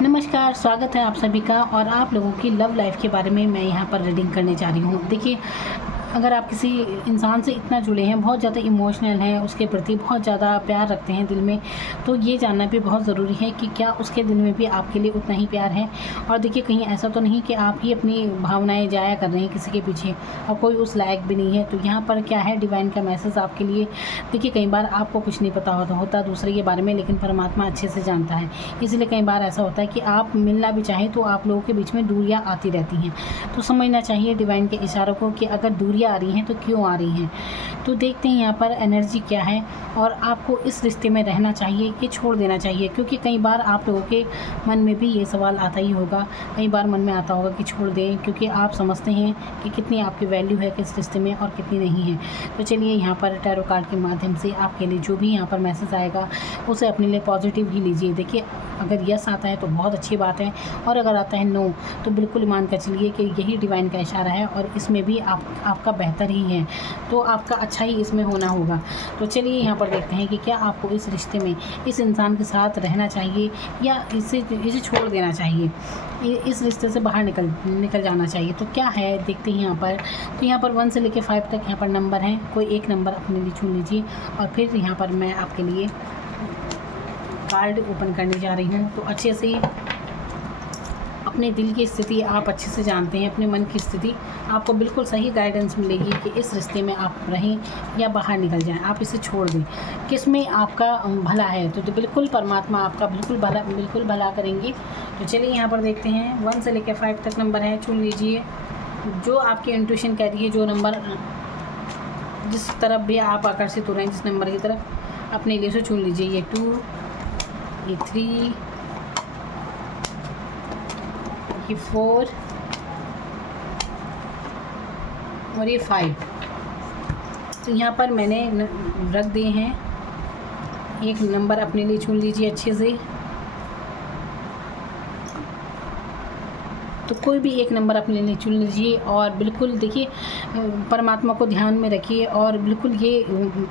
नमस्कार, स्वागत है आप सभी का और आप लोगों की लव लाइफ के बारे में मैं यहाँ पर रीडिंग करने जा रही हूँ। देखिए, अगर आप किसी इंसान से इतना जुड़े हैं, बहुत ज़्यादा इमोशनल हैं, उसके प्रति बहुत ज़्यादा प्यार रखते हैं दिल में, तो ये जानना भी बहुत ज़रूरी है कि क्या उसके दिल में भी आपके लिए उतना ही प्यार है। और देखिए, कहीं ऐसा तो नहीं कि आप ही अपनी भावनाएँ ज़ाया कर रहे हैं किसी के पीछे और कोई उस लायक भी नहीं है। तो यहाँ पर क्या है डिवाइन का मैसेज आपके लिए। देखिए, कई बार आपको कुछ नहीं पता होता दूसरे के बारे में, लेकिन परमात्मा अच्छे से जानता है। इसलिए कई बार ऐसा होता है कि आप मिलना भी चाहें तो आप लोगों के बीच में दूरियाँ आती रहती हैं। तो समझना चाहिए डिवाइन के इशारों को कि अगर दूरियाँ आ रही हैं तो क्यों आ रही हैं। तो देखते हैं यहाँ पर एनर्जी क्या है और आपको इस रिश्ते में रहना चाहिए, ये छोड़ देना चाहिए। क्योंकि कई बार आप लोगों के मन में भी ये सवाल आता ही होगा, कई बार मन में आता होगा कि छोड़ दें, क्योंकि आप समझते हैं कि कितनी आपकी वैल्यू है किस रिश्ते में और कितनी नहीं है। तो चलिए, यहाँ पर टैरो कार्ड के माध्यम से आपके लिए जो भी यहाँ पर मैसेज आएगा उसे अपने लिए पॉजिटिव ही लीजिए। देखिए, अगर यस आता है तो बहुत अच्छी बात है और अगर आता है नो तो बिल्कुल मान कर चलिए कि यही डिवाइन का इशारा है और इसमें भी आपका बेहतर ही है, तो आपका अच्छा ही इसमें होना होगा। तो चलिए, यहाँ पर देखते हैं कि क्या आपको इस रिश्ते में इस इंसान के साथ रहना चाहिए या इसे छोड़ देना चाहिए, इस रिश्ते से बाहर निकल जाना चाहिए। तो क्या है देखते हैं यहाँ पर। तो यहाँ पर 1 से लेकर 5 तक यहाँ पर नंबर हैं, कोई एक नंबर अपने लिए चुन लीजिए और फिर यहाँ पर मैं आपके लिए कार्ड ओपन करने जा रही हूँ। तो अच्छे से अपने दिल की स्थिति आप अच्छे से जानते हैं, अपने मन की स्थिति, आपको बिल्कुल सही गाइडेंस मिलेगी कि इस रिश्ते में आप रहें या बाहर निकल जाएं, आप इसे छोड़ दें। किस में आपका भला है, तो बिल्कुल परमात्मा आपका बिल्कुल भला करेंगे। तो चलिए, यहाँ पर देखते हैं 1 से लेकर 5 तक नंबर है, चुन लीजिए जो आपकी इंट्यूशन कह रही है, जो नंबर जिस तरफ भी आप आकर्षित हो रहे हैं, जिस नंबर की तरफ अपने लिए से चुन लीजिए। ये 2, ये 3, ये 4 और ये 5। तो यहाँ पर मैंने रख दिए हैं, एक नंबर अपने लिए चुन लीजिए अच्छे से। तो कोई भी एक नंबर अपने लिए चुन लीजिए और बिल्कुल देखिए, परमात्मा को ध्यान में रखिए और बिल्कुल ये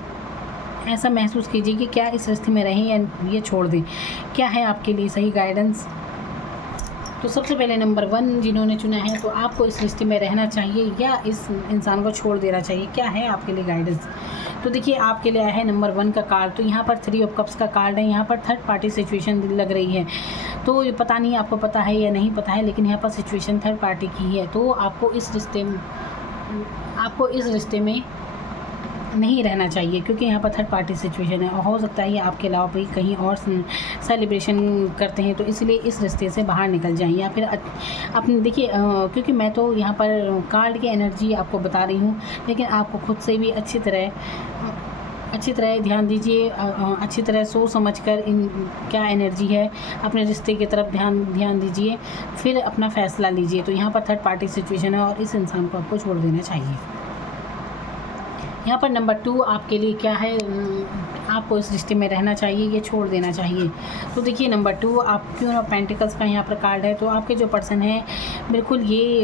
ऐसा महसूस कीजिए कि क्या इस रिश्ते में रहें या ये छोड़ दें, क्या है आपके लिए सही गाइडेंस। तो सबसे पहले नंबर 1 जिन्होंने चुना है, तो आपको इस रिश्ते में रहना चाहिए या इस इंसान को छोड़ देना चाहिए, क्या है आपके लिए गाइडेंस। तो देखिए, आपके लिए आया है नंबर 1 का कार्ड। तो यहाँ पर 3 ऑफ कप्स का कार्ड है, यहाँ पर थर्ड पार्टी सिचुएशन लग रही है। तो ये पता नहीं आपको पता है या नहीं पता है, लेकिन यहाँ पर सिचुएशन थर्ड पार्टी की है। तो आपको इस रिश्ते में नहीं रहना चाहिए, क्योंकि यहाँ पर थर्ड पार्टी सिचुएशन है और हो सकता है ये आपके अलावा भी कहीं और सेलिब्रेशन करते हैं। तो इसलिए इस रिश्ते से बाहर निकल जाएं या फिर अपने देखिए, क्योंकि मैं तो यहाँ पर कार्ड की एनर्जी आपको बता रही हूँ, लेकिन आपको खुद से भी अच्छी तरह ध्यान दीजिए, अच्छी तरह सोच समझकर क्या एनर्जी है, अपने रिश्ते की तरफ ध्यान दीजिए, फिर अपना फैसला लीजिए। तो यहाँ पर थर्ड पार्टी सिचुएशन है और इस इंसान को आपको छोड़ देना चाहिए। यहाँ पर नंबर 2 आपके लिए क्या है, आपको इस रिश्ते में रहना चाहिए, ये छोड़ देना चाहिए। तो देखिए, नंबर 2 आप क्वीन ऑफ पेंटिकल्स का यहाँ पर कार्ड है। तो आपके जो पर्सन है बिल्कुल ये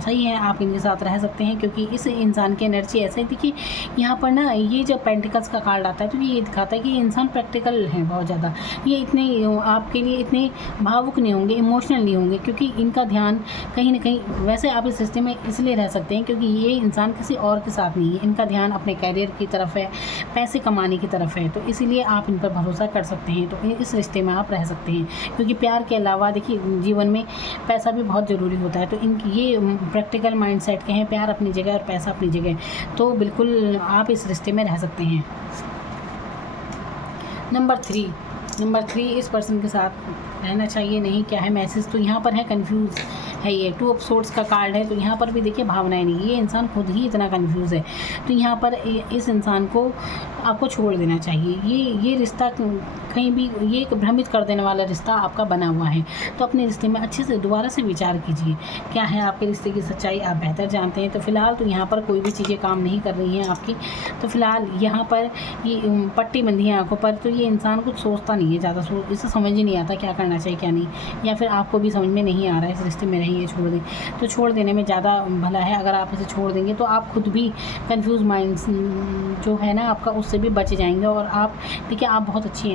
सही है, आप इनके साथ रह सकते हैं, क्योंकि इस इंसान की एनर्जी ऐसा है। देखिए, यहाँ पर ना ये जब पेंटिकल्स का कार्ड आता है तो ये दिखाता है कि ये इंसान प्रैक्टिकल है बहुत ज़्यादा, ये इतने आपके लिए इतने भावुक नहीं होंगे, इमोशनल नहीं होंगे, क्योंकि इनका ध्यान कहीं ना कहीं, वैसे आप इस रिश्ते में इसलिए रह सकते हैं क्योंकि ये इंसान किसी और के साथ नहीं है, इनका ध्यान अपने कैरियर की तरफ है, पैसे कमाने की तरफ है। तो इसीलिए आप इन पर भरोसा कर सकते हैं, तो इस रिश्ते में आप रह सकते हैं। क्योंकि प्यार के अलावा देखिए, जीवन में पैसा भी बहुत ज़रूरी होता है। तो ये प्रैक्टिकल माइंडसेट के हैं, प्यार अपनी जगह और पैसा अपनी जगह, तो बिल्कुल आप इस रिश्ते में रह सकते हैं। नंबर 3 इस पर्सन के साथ रहना चाहिए नहीं, क्या है मैसेज। तो यहाँ पर है कंफ्यूज है, ये 2 ऑफ सोर्ड्स का कार्ड है। तो यहाँ पर भी देखिए, भावनाएं नहीं, ये इंसान खुद ही इतना कंफ्यूज है। तो यहाँ पर इस इंसान को आपको छोड़ देना चाहिए। ये रिश्ता कहीं भी, ये एक भ्रमित कर देने वाला रिश्ता आपका बना हुआ है। तो अपने रिश्ते में अच्छे से दोबारा से विचार कीजिए, क्या है आपके रिश्ते की सच्चाई, आप बेहतर जानते हैं। तो फिलहाल तो यहाँ पर कोई भी चीज़ें काम नहीं कर रही हैं आपकी। तो फिलहाल यहाँ पर ये पट्टी बंधी है आंखों पर। तो ये इंसान कुछ सोचता नहीं है ज़्यादा, इसे समझ ही नहीं आता क्या करना चाहिए क्या नहीं, या फिर आपको भी समझ में नहीं आ रहा है इस रिश्ते में रहिए, छोड़ दें। तो छोड़ देने में ज़्यादा भला है। अगर आप इसे छोड़ देंगे तो आप खुद भी कंफ्यूज माइंड जो है ना आपका, उससे से भी बच जाएंगे। और आप देखिए, आप बहुत अच्छी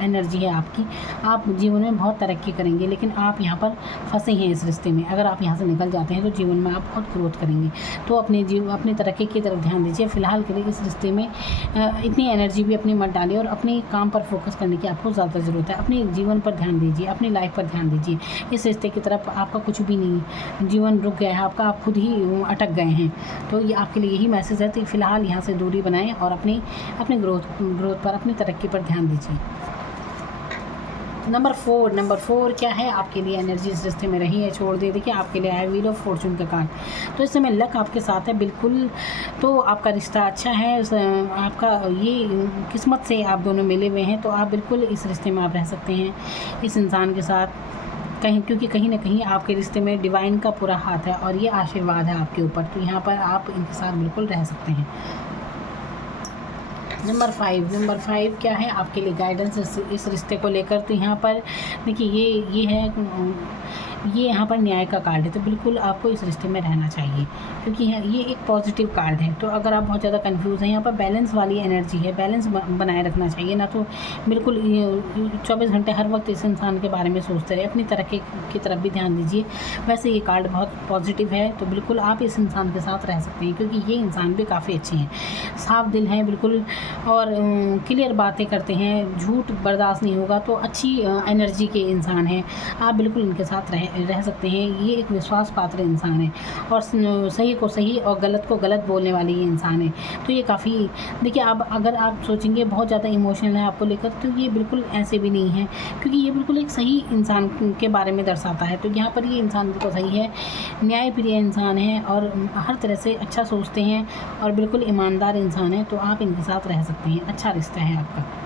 एनर्जी है आपकी, आप जीवन में बहुत तरक्की करेंगे, लेकिन आप यहाँ पर फंसे हैं इस रिश्ते में। अगर आप यहाँ से निकल जाते हैं तो जीवन में आप बहुत ग्रोथ करेंगे। तो अपनी तरक्की की तरफ ध्यान दीजिए। फ़िलहाल के लिए इस रिश्ते में इतनी एनर्जी भी अपनी मत डालिए, और अपने काम पर फोकस करने की आपको ज़्यादा ज़रूरत है। अपने जीवन पर ध्यान दीजिए, अपनी लाइफ पर ध्यान दीजिए। इस रिश्ते की तरफ आपका कुछ भी नहीं है, जीवन रुक गया है आपका, आप खुद ही अटक गए हैं। तो ये आपके लिए यही मैसेज है। तो फ़िलहाल यहाँ से दूरी बनाएं और अपनी ग्रोथ पर, अपनी तरक्की पर ध्यान दीजिए। नंबर 4 क्या है आपके लिए एनर्जी इस रिश्ते में रही है, छोड़ दे। देखिए, आपके लिए आया व्हील ऑफ फॉर्चून का कार्ड। तो इस समय लक आपके साथ है बिल्कुल। तो आपका रिश्ता अच्छा है, आपका ये किस्मत से आप दोनों मिले हुए हैं। तो आप बिल्कुल इस रिश्ते में आप रह सकते हैं इस इंसान के साथ, क्योंकि कहीं ना कहीं आपके रिश्ते में डिवाइन का पूरा हाथ है और ये आशीर्वाद है आपके ऊपर। तो यहाँ पर आप इनके साथ बिल्कुल रह सकते हैं। नंबर 5 क्या है आपके लिए गाइडेंस इस रिश्ते को लेकर। तो यहाँ पर देखिए, ये यहाँ पर न्याय का कार्ड है। तो बिल्कुल आपको इस रिश्ते में रहना चाहिए, क्योंकि ये एक पॉजिटिव कार्ड है। तो अगर आप बहुत ज़्यादा कंफ्यूज हैं, यहाँ पर बैलेंस वाली एनर्जी है, बैलेंस बनाए रखना चाहिए ना। तो बिल्कुल 24 घंटे हर वक्त इस इंसान के बारे में सोचते रहे, अपनी तरक्की की तरफ भी ध्यान दीजिए। वैसे ये कार्ड बहुत पॉजिटिव है, तो बिल्कुल आप इस इंसान के साथ रह सकते हैं, क्योंकि ये इंसान भी काफ़ी अच्छे हैं, साफ दिल हैं बिल्कुल, और क्लियर बातें करते हैं, झूठ बर्दाश्त नहीं होगा। तो अच्छी एनर्जी के इंसान हैं, आप बिल्कुल इनके साथ रह सकते हैं। ये एक विश्वास पात्र इंसान है, और सही को सही और गलत को गलत बोलने वाली ये इंसान है। तो ये काफ़ी, देखिए, अगर आप सोचेंगे बहुत ज़्यादा इमोशनल है आपको लेकर, तो ये बिल्कुल ऐसे भी नहीं है, क्योंकि ये बिल्कुल एक सही इंसान के बारे में दर्शाता है। तो यहाँ पर ये इंसान बिल्कुल सही है, न्यायप्रिय इंसान है, और हर तरह से अच्छा सोचते हैं, और बिल्कुल ईमानदार इंसान है। तो आप इनके साथ रह सकते हैं, अच्छा रिश्ता है आपका।